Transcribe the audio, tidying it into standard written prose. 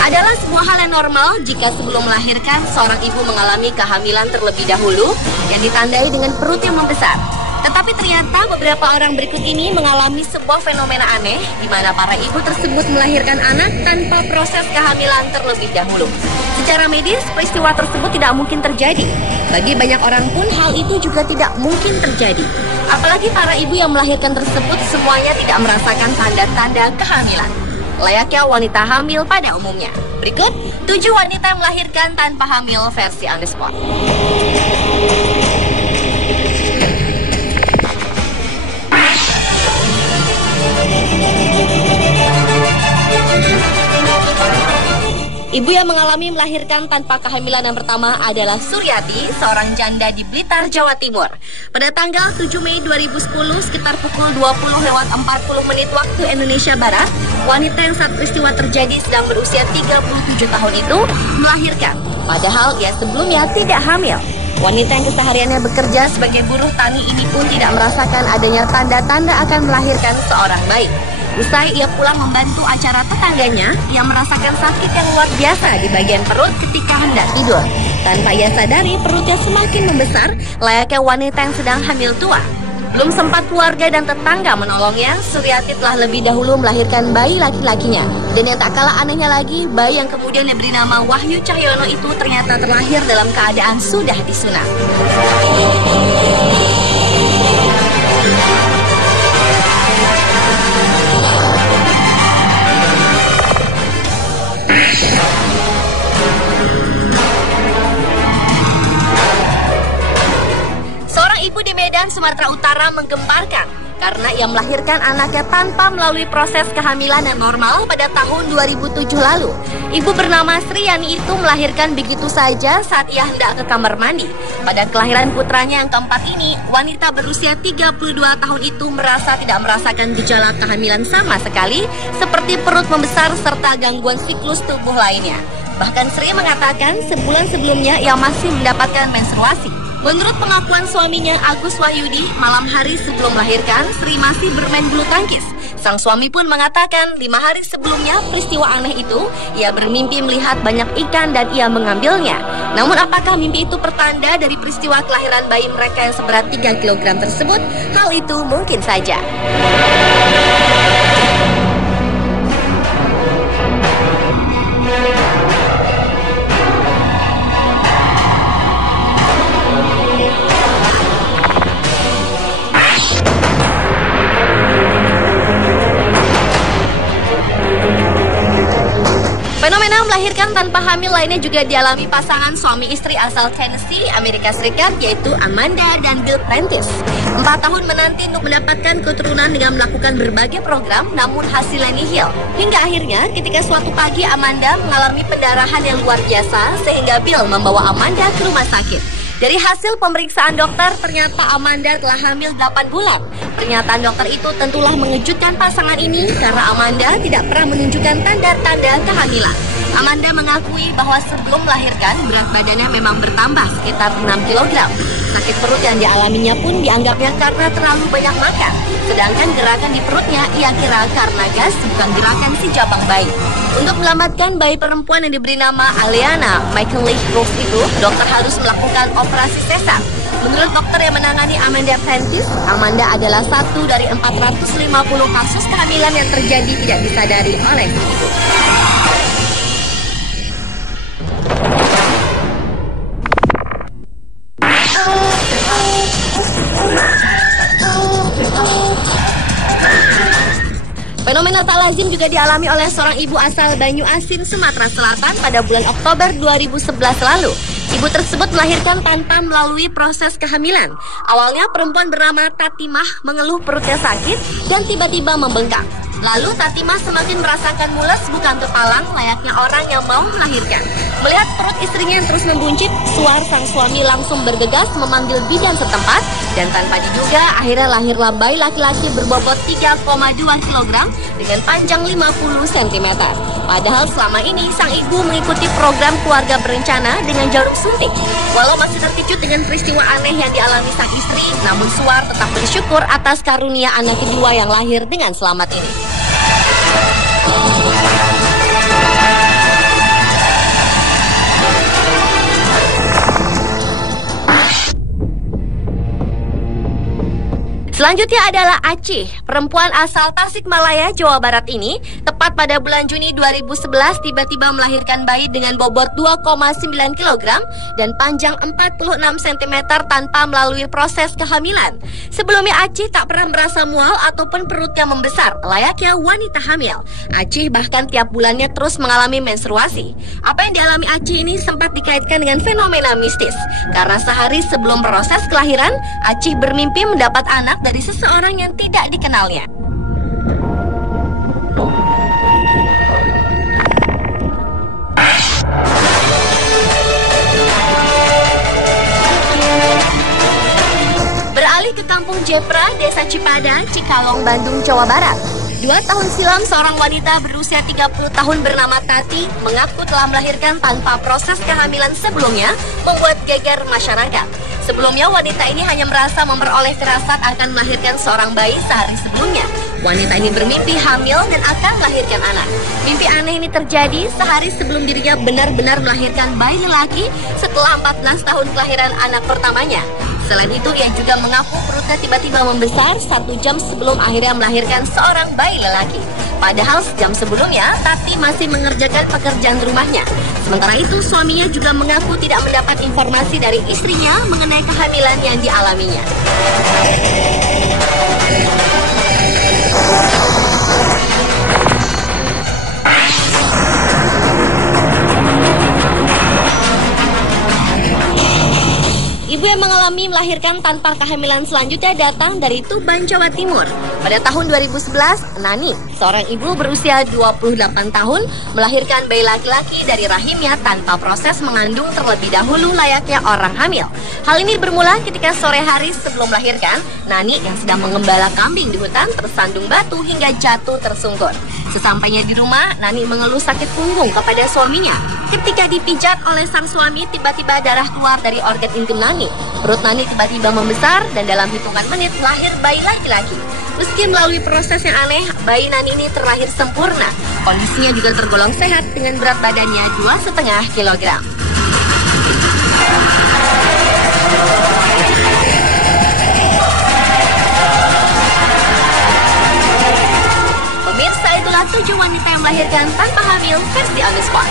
Adalah sebuah hal yang normal jika sebelum melahirkan seorang ibu mengalami kehamilan terlebih dahulu yang ditandai dengan perut yang membesar. Tetapi ternyata beberapa orang berikut ini mengalami sebuah fenomena aneh di mana para ibu tersebut melahirkan anak tanpa proses kehamilan terlebih dahulu. Secara medis, peristiwa tersebut tidak mungkin terjadi. Bagi banyak orang pun hal itu juga tidak mungkin terjadi. Apalagi para ibu yang melahirkan tersebut semuanya tidak merasakan tanda-tanda kehamilan. Layaknya wanita hamil pada umumnya. Berikut 7 wanita yang melahirkan tanpa hamil versi on the spot. Ibu yang mengalami melahirkan tanpa kehamilan yang pertama adalah Suryati, seorang janda di Blitar, Jawa Timur. Pada tanggal 7 Mei 2010, sekitar pukul 20:40 waktu Indonesia Barat, wanita yang saat peristiwa terjadi sedang berusia 37 tahun itu melahirkan. Padahal ia sebelumnya tidak hamil. Wanita yang kesehariannya bekerja sebagai buruh tani ini pun tidak merasakan adanya tanda-tanda akan melahirkan seorang bayi. Usai ia pulang membantu acara tetangganya, ia merasakan sakit yang luar biasa di bagian perut ketika hendak tidur. Tanpa ia sadari, perutnya semakin membesar, layaknya wanita yang sedang hamil tua. Belum sempat keluarga dan tetangga menolongnya, Suryati telah lebih dahulu melahirkan bayi laki-lakinya. Dan yang tak kalah anehnya lagi, bayi yang kemudian diberi nama Wahyu Cahyono itu ternyata terlahir dalam keadaan sudah disunat. Ibu di Medan, Sumatera Utara menggemparkan karena ia melahirkan anaknya tanpa melalui proses kehamilan yang normal pada tahun 2007 lalu. Ibu bernama Sriyani itu melahirkan begitu saja saat ia hendak ke kamar mandi. Pada kelahiran putranya yang keempat ini, wanita berusia 32 tahun itu merasa tidak merasakan gejala kehamilan sama sekali, seperti perut membesar serta gangguan siklus tubuh lainnya. Bahkan Sri mengatakan sebulan sebelumnya ia masih mendapatkan menstruasi. Menurut pengakuan suaminya Agus Wahyudi, malam hari sebelum melahirkan, Sri masih bermain bulu tangkis. Sang suami pun mengatakan 5 hari sebelumnya peristiwa aneh itu, ia bermimpi melihat banyak ikan dan ia mengambilnya. Namun apakah mimpi itu pertanda dari peristiwa kelahiran bayi mereka yang seberat 3 kg tersebut? Hal itu mungkin saja. Fenomena melahirkan tanpa hamil lainnya juga dialami pasangan suami istri asal Tennessee, Amerika Serikat, yaitu Amanda dan Bill Prentice. 4 tahun menanti untuk mendapatkan keturunan dengan melakukan berbagai program, namun hasilnya nihil. Hingga akhirnya ketika suatu pagi Amanda mengalami pendarahan yang luar biasa, sehingga Bill membawa Amanda ke rumah sakit. Dari hasil pemeriksaan dokter, ternyata Amanda telah hamil 8 bulan. Pernyataan dokter itu tentulah mengejutkan pasangan ini karena Amanda tidak pernah menunjukkan tanda-tanda kehamilan. Amanda mengakui bahwa sebelum melahirkan berat badannya memang bertambah sekitar 6 kg. Sakit perut yang dialaminya pun dianggapnya karena terlalu banyak makan. Sedangkan gerakan di perutnya ia kira karena gas, bukan gerakan si jabang bayi. Untuk menyelamatkan bayi perempuan yang diberi nama Aliana Michael Lee Brooks itu, dokter harus melakukan operasi sesar. Menurut dokter yang menangani Amanda Prentice, Amanda adalah satu dari 450 kasus kehamilan yang terjadi tidak disadari oleh ibu. Fenomena tak lazim juga dialami oleh seorang ibu asal Banyu Asin, Sumatera Selatan pada bulan Oktober 2011 lalu. Ibu tersebut melahirkan tanpa melalui proses kehamilan. Awalnya perempuan bernama Tatimah mengeluh perutnya sakit dan tiba-tiba membengkak. Lalu Tatimah semakin merasakan mules bukan kepalang layaknya orang yang mau melahirkan. Melihat perut istrinya yang terus membuncit, Suar sang suami langsung bergegas memanggil bidan setempat dan tanpa diduga akhirnya lahirlah bayi laki-laki berbobot 3,2 kg dengan panjang 50 cm. Padahal selama ini sang ibu mengikuti program keluarga berencana dengan jarum suntik. Walau masih terkejut dengan peristiwa aneh yang dialami sang istri, namun Suar tetap bersyukur atas karunia anak kedua yang lahir dengan selamat ini. Selanjutnya adalah Acih, perempuan asal Tasikmalaya, Jawa Barat ini tepat pada bulan Juni 2011 tiba-tiba melahirkan bayi dengan bobot 2,9 kg dan panjang 46 cm tanpa melalui proses kehamilan. Sebelumnya Acih tak pernah merasa mual ataupun perutnya membesar, layaknya wanita hamil. Acih bahkan tiap bulannya terus mengalami menstruasi. Apa yang dialami Acih ini sempat dikaitkan dengan fenomena mistis, karena sehari sebelum proses kelahiran, Acih bermimpi mendapat anak dari seseorang yang tidak dikenalnya. Beralih ke Kampung Jepra, Desa Cipada, Cikalong, Bandung, Jawa Barat. 2 tahun silam, seorang wanita berusia 30 tahun bernama Tati mengaku telah melahirkan tanpa proses kehamilan sebelumnya, membuat geger masyarakat. Sebelumnya, wanita ini hanya merasa memperoleh firasat akan melahirkan seorang bayi sehari sebelumnya. Wanita ini bermimpi hamil dan akan melahirkan anak. Mimpi aneh ini terjadi sehari sebelum dirinya benar-benar melahirkan bayi lelaki setelah 14 tahun kelahiran anak pertamanya. Selain itu, ia juga mengaku perutnya tiba-tiba membesar 1 jam sebelum akhirnya melahirkan seorang bayi lelaki. Padahal sejam sebelumnya, Tati masih mengerjakan pekerjaan rumahnya. Sementara itu, suaminya juga mengaku tidak mendapat informasi dari istrinya mengenai kehamilan yang dialaminya. Ibu yang mengalami melahirkan tanpa kehamilan selanjutnya datang dari Tuban, Jawa Timur. Pada tahun 2011, Nani, seorang ibu berusia 28 tahun, melahirkan bayi laki-laki dari rahimnya tanpa proses mengandung terlebih dahulu layaknya orang hamil. Hal ini bermula ketika sore hari sebelum melahirkan, Nani yang sedang mengembala kambing di hutan tersandung batu hingga jatuh tersungkur. Sesampainya di rumah, Nani mengeluh sakit punggung kepada suaminya. Ketika dipijat oleh sang suami, tiba-tiba darah keluar dari organ intim Nani. Perut Nani tiba-tiba membesar dan dalam hitungan menit lahir bayi laki-laki. Meski melalui proses yang aneh, bayi Nani ini terlahir sempurna. Kondisinya juga tergolong sehat dengan berat badannya 2,5 kg. Pemirsa, itulah 7 wanita yang melahirkan tanpa hamil versi on the spot.